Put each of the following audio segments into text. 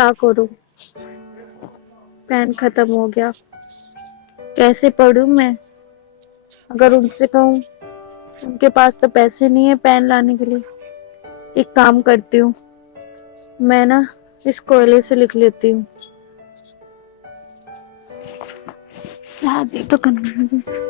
क्या करूं, पेन खत्म हो गया। कैसे पढूं मैं? अगर उनसे कहूं, उनके पास तो पैसे नहीं है पेन लाने के लिए। एक काम करती हूँ, मैं ना इस कोयले से लिख लेती हूँ। याद ही तो करना मुझे।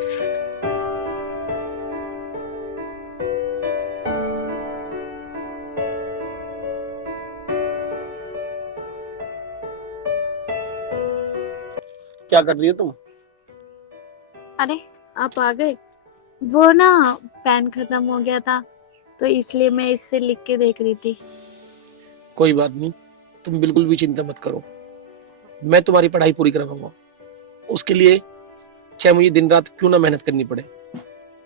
क्या कर रही हो तुम? अरे, आप आ गए। वो ना, पेन खत्म हो गया था तो इसलिए मैं इससे लिख के देख रही थी। कोई बात नहीं, तुम बिल्कुल भी चिंता मत करो। मैं तुम्हारी पढ़ाई पूरी करवाऊंगा। उसके लिए चाहे मुझे दिन रात क्यों ना मेहनत करनी पड़े।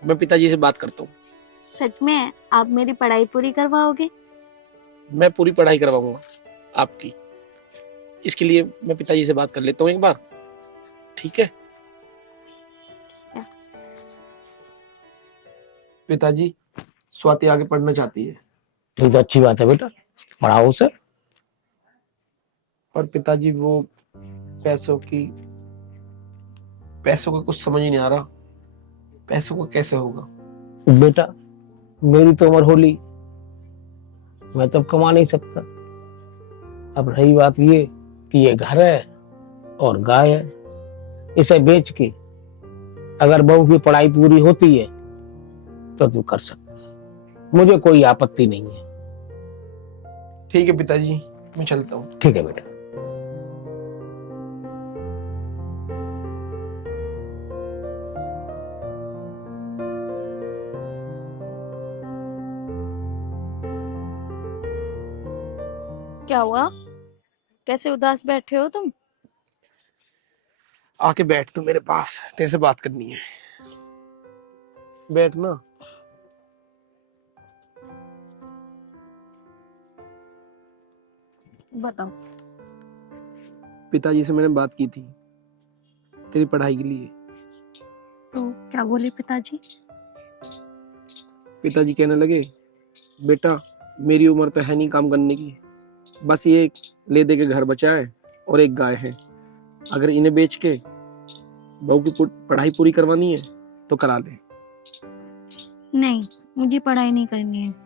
मैं पिताजी से बात करता हूँ। सच में आप मेरी पढ़ाई पूरी करवाओगे? मैं पूरी पढ़ाई करवाऊंगा आपकी। इसके लिए मैं पिताजी से बात कर लेता हूँ एक बार। ठीक है पिताजी, स्वाति आगे पढ़ना चाहती है। ये तो अच्छी बात है बेटा, पढ़ाओ उसे। और पिताजी वो पैसों की पैसों का कुछ समझ ही नहीं आ रहा। पैसों का कैसे होगा? बेटा मेरी तो उम्र होली, मैं तो अब कमा नहीं सकता। अब रही बात ये कि ये घर है और गाय है, इसे बेच के अगर बहू की पढ़ाई पूरी होती है तो तू कर सकता, मुझे कोई आपत्ति नहीं है। ठीक है पिताजी, मैं चलता हूँ। ठीक है बेटा। क्या हुआ? कैसे उदास बैठे हो तुम? आके बैठ तू मेरे पास, तेरे से बात करनी है। बैठ ना। बताओ। पिताजी से मैंने बात की थी तेरी पढ़ाई के लिए। तो क्या बोले पिताजी? पिताजी कहने लगे, बेटा मेरी उम्र तो है नहीं काम करने की, बस ये एक ले दे के घर बचा है और एक गाय है। अगर इन्हें बेच के बहू की पढ़ाई पूरी करवानी है तो करा ले। नहीं, मुझे पढ़ाई नहीं करनी है।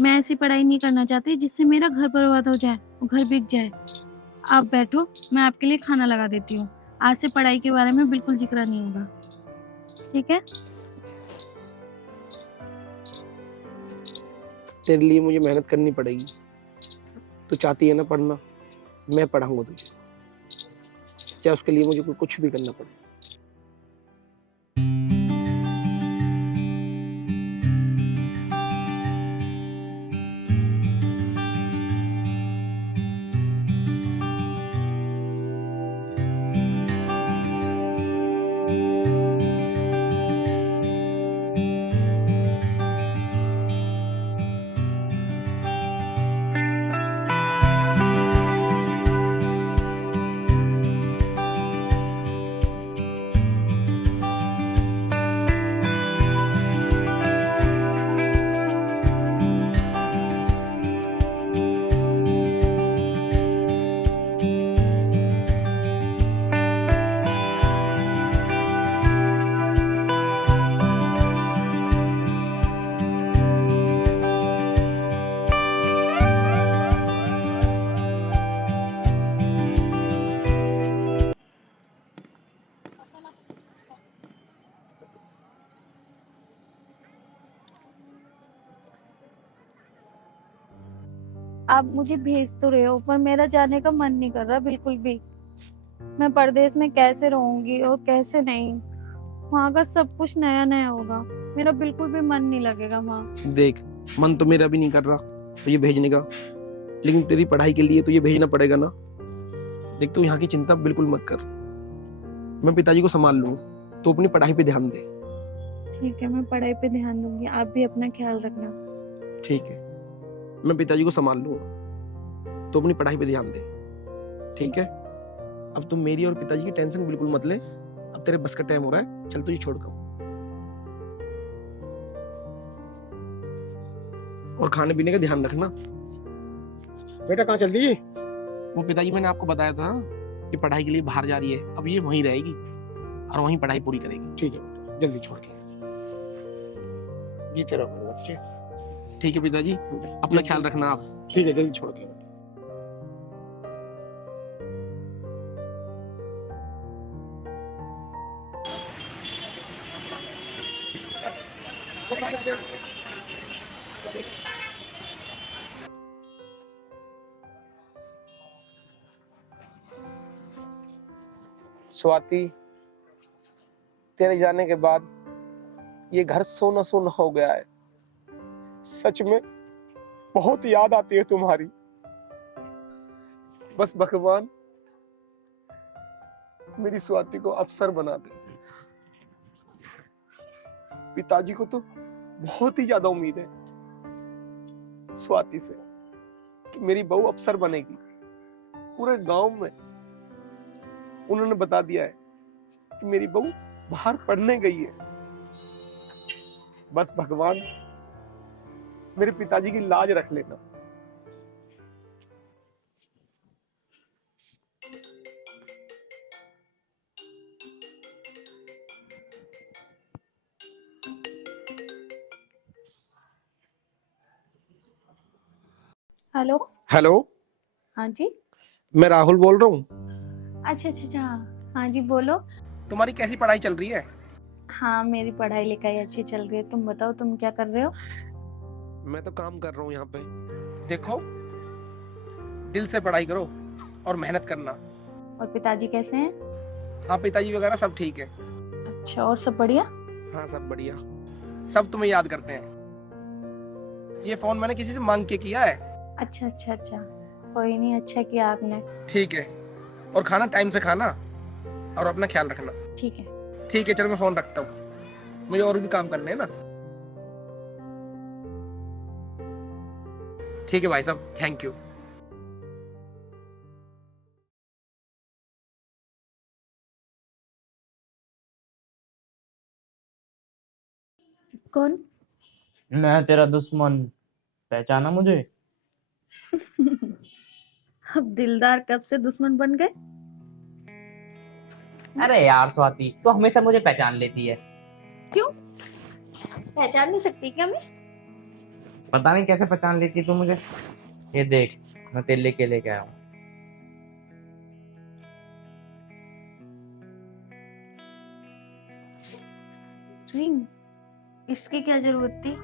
मैं ऐसी पढ़ाई नहीं करना चाहती जिससे मेरा घर बर्बाद हो जाए और घर बिक जाए। आप बैठो, मैं आपके लिए खाना लगा देती हूँ। आज से पढ़ाई के बारे में बिल्कुल जिक्र नहीं होगा, ठीक है? तेरे लिए मुझे मेहनत करनी पड़ेगी। तू चाहती है ना पढ़ना, मैं पढ़ाऊंगा तुझे, चाहे उसके लिए मुझे कुछ भी करना पड़े। आप मुझे भेज तो रहे हो पर मेरा जाने का मन नहीं कर रहा बिल्कुल भी। मैं परदेश में कैसे रहूंगी और कैसे नहीं। वहाँ का सब कुछ नया नया होगा, मेरा बिल्कुल भी मन नहीं लगेगा वहाँ। देख, मन तो मेरा भी नहीं कर रहा तो ये भेजने का, लेकिन तेरी पढ़ाई के लिए तो ये भेजना पड़ेगा ना। देख, तू यहाँ की चिंता बिल्कुल मत कर, मैं पिताजी को संभाल लूंगा। तू अपनी पढ़ाई पे ध्यान दे। ठीक है, मैं पढ़ाई पे ध्यान दूंगी, आप भी अपना ख्याल रखना। ठीक है, मैं पिताजी को संभाल लूंगा, तो अपनी पढ़ाई पे ध्यान दे। ठीक है, अब तुम मेरी और पिताजी की टेंशन बिल्कुल मत ले। अब तेरे बस का टाइम हो रहा है, चल तुझे छोड़ कर। और खाने पीने का ध्यान रखना। बेटा कहाँ चल दी? वो पिताजी मैंने आपको बताया था ना कि पढ़ाई के लिए बाहर जा रही है, अब ये वहीं रहेगी और वहीं पढ़ाई पूरी करेगी। ठीक है बेटा, जल्दी छोड़ के जीते रहो मेरे बच्चे। ठीक है पिताजी, अपना ख्याल रखना आप। ठीक है, जल्दी छोड़ के। स्वाति, तेरे जाने के बाद ये घर सोना सोना हो गया है। सच में बहुत याद आती है तुम्हारी। बस भगवान मेरी स्वाति को अफसर बना दे। पिताजी को तो बहुत ही ज्यादा उम्मीद है स्वाति से कि मेरी बहू अफसर बनेगी। पूरे गांव में उन्होंने बता दिया है कि मेरी बहू बाहर पढ़ने गई है। बस भगवान मेरे पिताजी की लाज रख लेना। हेलो। हेलो, हाँ जी। मैं राहुल बोल रहा हूँ। अच्छा अच्छा अच्छा, हाँ जी बोलो। तुम्हारी कैसी पढ़ाई चल रही है? हाँ मेरी पढ़ाई लिखाई अच्छी चल रही है। तुम बताओ तुम क्या कर रहे हो? मैं तो काम कर रहा हूँ यहाँ पे। देखो, दिल से पढ़ाई करो और मेहनत करना। और पिताजी कैसे हैं? हाँ, पिताजी वगैरह सब ठीक है। अच्छा, और सब बढ़िया? हाँ सब बढ़िया, सब तुम्हें याद करते हैं। ये फोन मैंने किसी से मांग के किया है। अच्छा अच्छा अच्छा, कोई नहीं, अच्छा किया आपने। ठीक है, और खाना टाइम से खाना और अपना ख्याल रखना। ठीक है। ठीक है, चलो मैं फोन रखता हूँ, मुझे और भी काम करने हैं ना। ठीक है भाई साहब, थैंक यू। कौन? मैं तेरा दुश्मन, पहचाना मुझे? अब दिलदार कब से दुश्मन बन गए? अरे यार स्वाति, तो हमेशा मुझे पहचान लेती है। क्यों? पहचान नहीं सकती क्या मैं? पता नहीं कैसे पहचान लेती है तू मुझे। ये देख, मैं तेरे लिए लेके आया हूँ। रिंग? इसकी क्या जरूरत थी?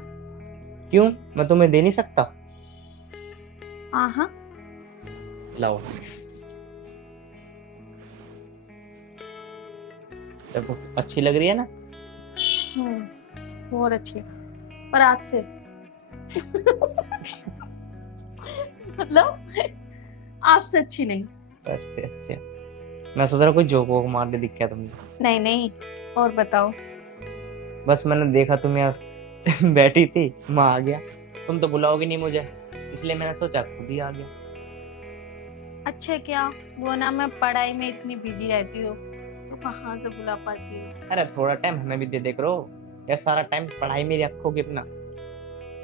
क्यों, मैं तुम्हें दे नहीं सकता? हाँ हाँ। लाओ। देखो, अच्छी लग रही है ना? बहुत अच्छी, पर आपसे मतलब आपसे अच्छी नहीं। अच्छे अच्छे, मैं सोच रहा कोई जोक वोक मार दे, दिख गया तुमने। नहीं नहीं, और बताओ। बस मैंने देखा तुम यार बैठी थी, मैं आ गया। तुम तो बुलाओगे नहीं मुझे, इसलिए मैंने सोचा खुद ही आ गया। अच्छा क्या, वो ना मैं पढ़ाई में इतनी बिजी रहती हूँ तो कहाँ से बुला पाती हूँ। अरे थोड़ा टाइम हमें भी दे दे करो, या सारा टाइम पढ़ाई में रखोगे अपना?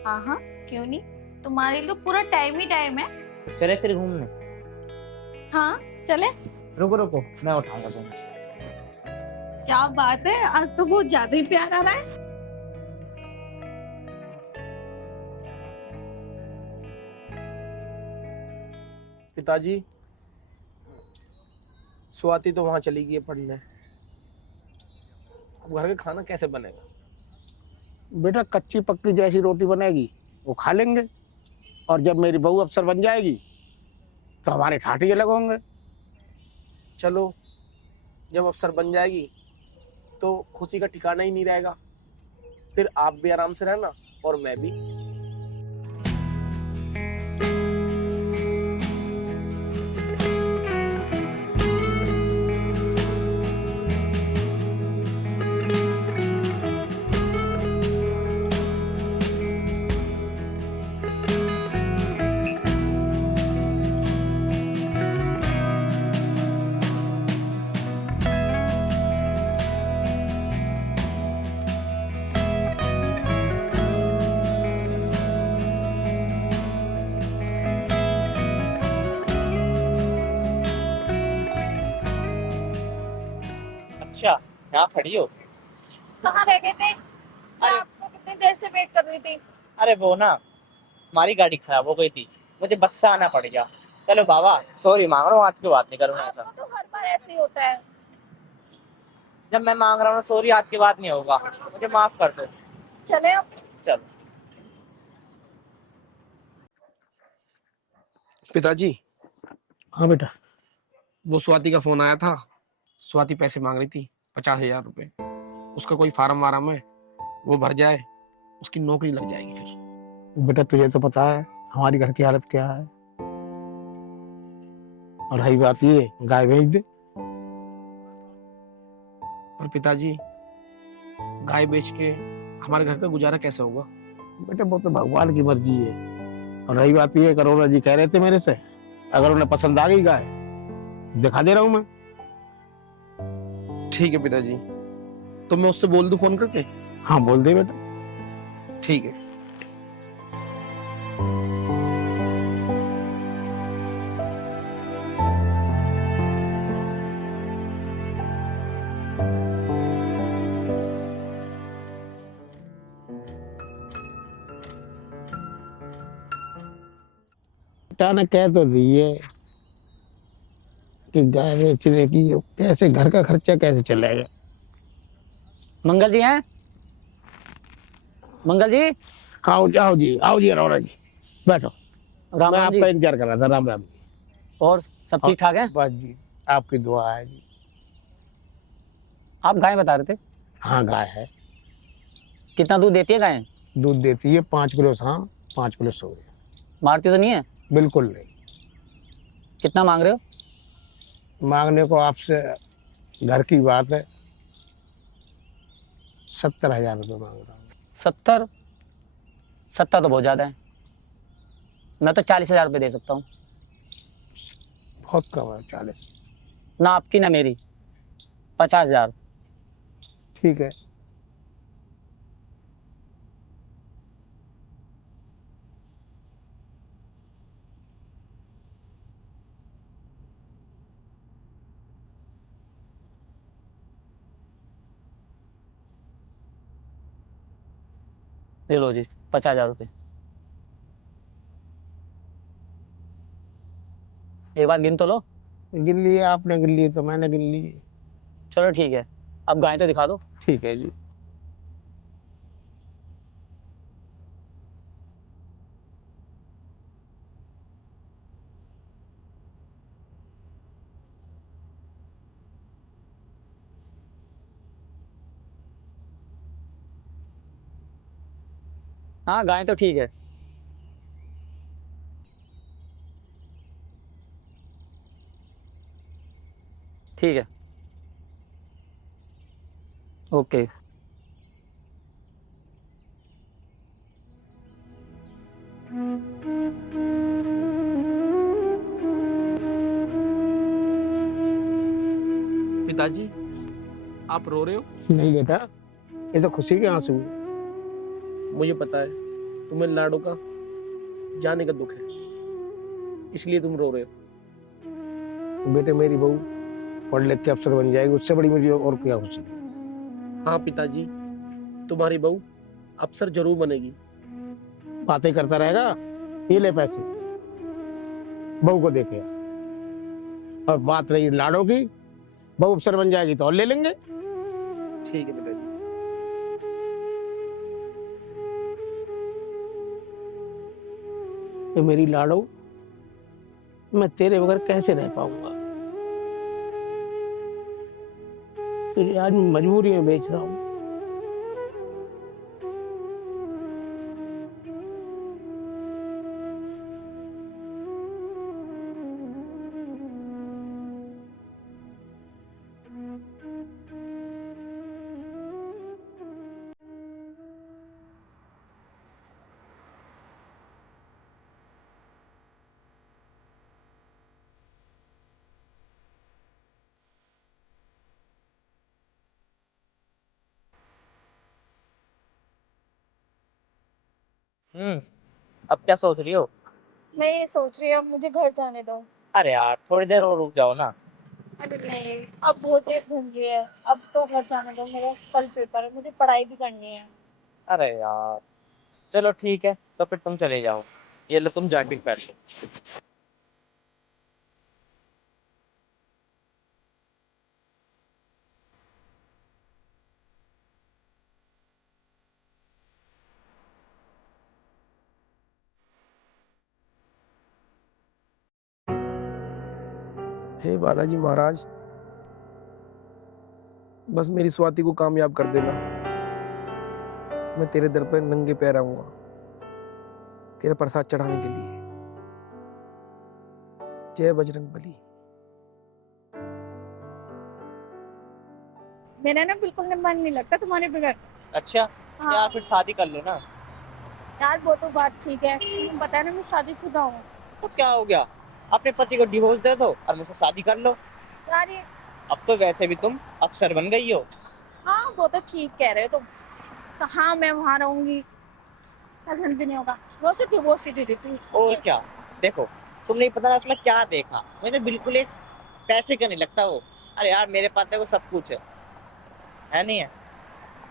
हाँ हाँ, क्यों नहीं, तुम्हारे लिए तो पूरा टाइम ही टाइम है। तो चले फिर घूमने। हाँ चले। रुको रुको, मैं उठाऊंगा तुम्हें। क्या बात है, आज तो बहुत ज्यादा ही प्यार आ रहा है। पिताजी, स्वाति तो वहां चली गई है पढ़ने। अब घर का खाना कैसे बनेगा? बेटा, कच्ची पक्की जैसी रोटी बनेगी वो खा लेंगे, और जब मेरी बहू अफसर बन जाएगी तो हमारे ठाठी अलग होंगे। चलो, जब अफसर बन जाएगी तो खुशी का ठिकाना ही नहीं रहेगा। फिर आप भी आराम से रहना और मैं भी। अच्छा, यहाँ खड़ी हो? कहाँ रह गए थे? मैं अरे आपको कितनी देर से वेट कर रही थी। अरे वो ना, हमारी गाड़ी खराब हो गई थी, मुझे बस से आना पड़ गया। चलो बाबा, सॉरी मांग रहा हूँ, आज की बात नहीं करूँगा ऐसा। आपको तो हर बार ऐसे ही होता है। जब मैं मांग रहा हूँ सॉरी, आज की बात नहीं होगा, मुझे माफ कर दो। चले अब। चलो। पिताजी, हाँ बेटा। वो स्वाति का फोन आया था। स्वाति पैसे मांग रही थी, 50,000 रुपए। उसका कोई फार्म वार्म है, वो भर जाए, उसकी नौकरी लग जाएगी फिर। बेटा तुझे तो पता है हमारी घर की हालत क्या है। और रही बात ये, गाय बेच दे। पर पिताजी, गाय बेच के हमारे घर का गुजारा कैसे होगा? बेटा वो तो भगवान की मर्जी है। और रही बात ये, करोना जी कह रहे थे मेरे से, अगर उन्हें पसंद आ गई गाय तो दिखा दे रहा हूँ मैं। ठीक है पिताजी, तो मैं उससे बोल दूं फोन करके? हाँ बोल दे बेटा। ठीक है। बेटा ने कह तो दिए कि गाय बेचने की, कैसे घर का खर्चा कैसे चलेगा। मंगल जी हैं? मंगल जी। आओ जी, आओ जी अरोड़ा जी, बैठो। राम मैं राम जी। आपका इंतजार कर रहा था। राम राम जी। और सब और ठीक ठाक है? बस जी, आपकी दुआ है जी। आप गाय बता रहे थे, हाँ गाय है, कितना दूध देती है गाय? दूध देती है 5 किलो हाँ, 5 किलो सो। मारती तो नहीं है? बिल्कुल नहीं। कितना मांग रहे हो? मांगने को आपसे घर की बात है, 70,000 रुपये मांग रहा हूँ। 70? 70 तो बहुत ज्यादा है, मैं तो 40,000 रुपये दे सकता हूँ। बहुत कम है 40। ना आपकी ना मेरी, 50,000। ठीक है। ले लो जी, 50,000 रुपये। एक बार गिन तो लो। गिन लिए आपने, गिन लिए तो मैंने गिन लिए। चलो ठीक है, अब गाय तो दिखा दो। ठीक है जी। हाँ गाय तो ठीक है। ठीक है, ओके। पिताजी, आप रो रहे हो? नहीं बेटा, ये तो खुशी के आंसू है। मुझे पता है तुम्हें लाडो का जाने का दुख है, इसलिए तुम रो रहे हो। बेटे मेरी बहू पढ़ लिख के अफसर बन जाएगी, उससे बड़ी मुझे और क्या खुशी है। हाँ पिताजी, तुम्हारी बहू अफसर जरूर बनेगी। बातें करता रहेगा, ये ले पैसे, बहू को देके आ। और बात रही लाड़ो की, बहू अफसर बन जाएगी तो और ले लेंगे। ठीक है पिताजी। तो मेरी लाड़ो, मैं तेरे बगैर कैसे रह पाऊंगा। तुझे आज मैं मजबूरी में बेच रहा हूँ। अब क्या सोच रही हो? मैं ये सोच रही हूँ अब मुझे घर जाने दो। अरे यार, थोड़ी देर और रुक जाओ ना। अरे नहीं, अब बहुत देर घूम गई है, अब तो घर जाने दो, मेरा कल पेपर है, मुझे पढ़ाई भी करनी है। अरे यार, चलो ठीक है, तो फिर तुम चले जाओ। ये लो तुम जैकेट पहन लो। हे बालाजी महाराज, बस मेरी स्वाति को कामयाब कर देना। मैं तेरे दर पर नंगे पैर आऊंगा तेरा प्रसाद चढ़ाने के लिए। जय बजरंग बली। मेरा ना बिल्कुल मन नहीं लगता तुम्हारे बगैर। अच्छा, हाँ। यार फिर शादी कर लो ना। यार वो तो बात ठीक है, तुम्हें पता है ना मैं शादीशुदा हूँ। तो क्या हो गया, अपने पति को डिवोर्स दे दो और मुझसे शादी कर लो। यार ये, अब तो वैसे भी तुम अफसर बन गई हो। हाँ वो तो ठीक कह रहे हो तुम। कहाँ मैं वहाँ रहूंगी, पसंद भी नहीं होगा, वो से डिवोर्स ही दे देती हूँ। और क्या, देखो तुम नहीं पता ना उसमें क्या देखा, मुझे बिल्कुल एक पैसे का नहीं लगता वो। अरे यार मेरे पास देखो सब कुछ है नहीं है।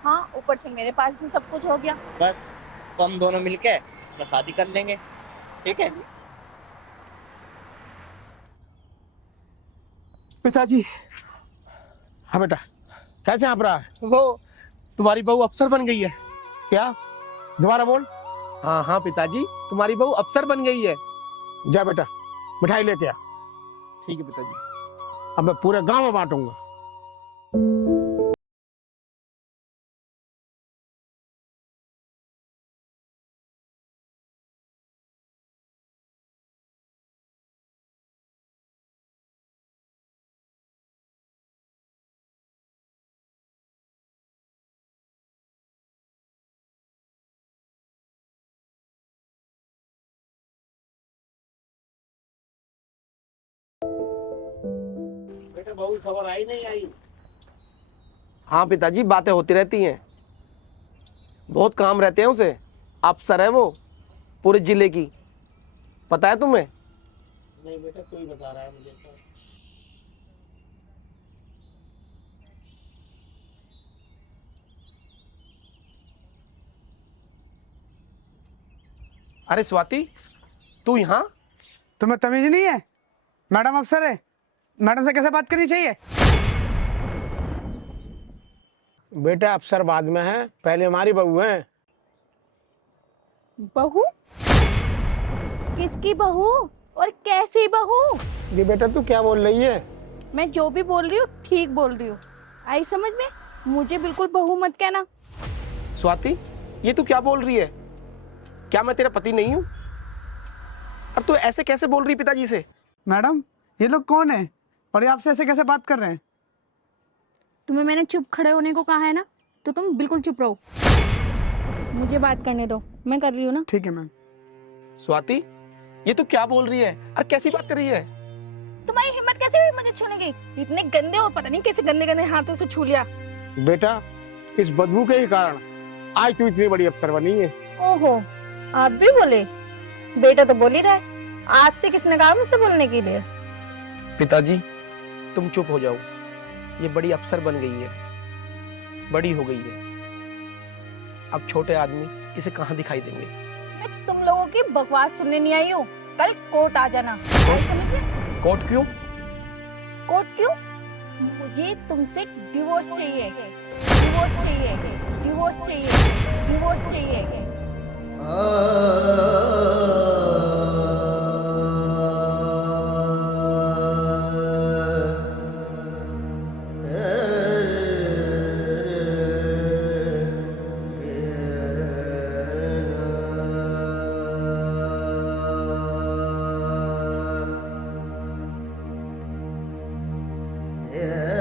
हाँ, ऊपर से मेरे पास भी सब कुछ हो गया। बस तो हम दोनों मिलके अपना शादी कर लेंगे, ठीक है। पिताजी। हाँ बेटा, कैसे आप रहा है? वो तुम्हारी बहू अफसर बन गई है। क्या? दोबारा बोल। हाँ हाँ पिताजी, तुम्हारी बहू अफसर बन गई है। जा बेटा, मिठाई लेके आ। ठीक है पिताजी। अब मैं पूरे गांव में बांटूंगा। बेटा बहू खबर आई नहीं आई? हाँ पिताजी, बातें होती रहती हैं, बहुत काम रहते हैं उसे। अफसर है वो पूरे जिले की, पता है तुम्हें? नहीं बेटा, कोई बता रहा है मुझे तो। अरे स्वाति, तू यहाँ? तुम्हें तमीज नहीं है? मैडम अफसर है, मैडम से कैसे बात करनी चाहिए? बेटा अफसर बाद में है, पहले हमारी बहू है। बहू? किसकी बहू और कैसी बहू? ये बेटा तू क्या बोल रही है? मैं जो भी बोल रही हूँ ठीक बोल रही हूँ, आई समझ में? मुझे बिल्कुल बहू मत कहना। स्वाति, ये तू क्या बोल रही है? क्या मैं तेरा पति नहीं हूँ? और तू ऐसे कैसे बोल रही पिताजी से? मैडम ये लोग कौन है और ये आपसे ऐसे कैसे बात कर रहे हैं? तुम्हें मैंने चुप खड़े होने को कहा है ना, तो तुम बिल्कुल चुप रहो। मुझे बात करने दो, मैं कर रही हूँ ना। ठीक है मैम। स्वाति, ये तू क्या बोल रही है और कैसी बात कर रही है? तुम्हारी हिम्मत कैसे हुई मुझे छूने की? इतने गंदे और पता नहीं कैसे गंदे गंदे हाथों से छू लिया। बेटा इस बदबू के ही कारण आज तू इतनी बड़ी अफसर बनी है। ओहो, आप भी बोले? बेटा तो बोल ही रहा है, आपसे किसने कहा मुझसे बोलने के लिए? पिताजी तुम चुप हो जाओ, ये बड़ी अफसर बन गई है, बड़ी हो गई है, अब छोटे आदमी इसे कहाँ दिखाई देंगे? मैं तुम लोगों की बकवास सुनने नहीं आई हूँ, कल कोर्ट आ जाना। आई समझ में? कोर्ट क्यों? कोर्ट क्यों? मुझे तुमसे डिवोर्स चाहिए, डिवोर्स चाहिए, डिवोर्स चाहिए, डिवोर्स चाहिए। Yeah.